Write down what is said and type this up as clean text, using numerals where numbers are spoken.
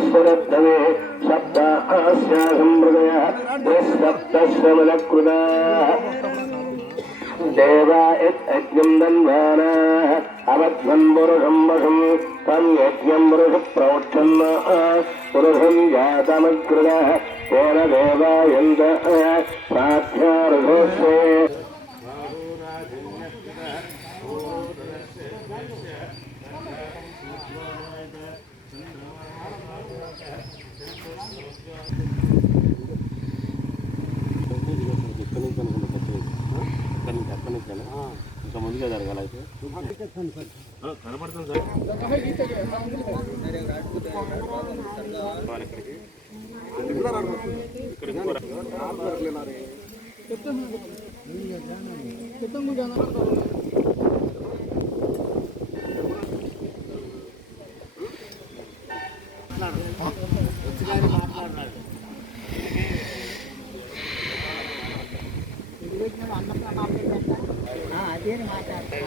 श्वरद्धवे शब्द आस्यासंहृदय सप्तश्रमलकृता देवा यज्ञं दन्वाना अवध्वन् पुरुषं वशं तं यज्ञं पुरुष प्रोक्षन् पुरुषं जातमकृतः तेन देवायन्त साध्यार्धोऽस्ते ఇంకా ముందుగా జరగాలి అయితే కనపడుతుంది అదే మాట్లాడతాను.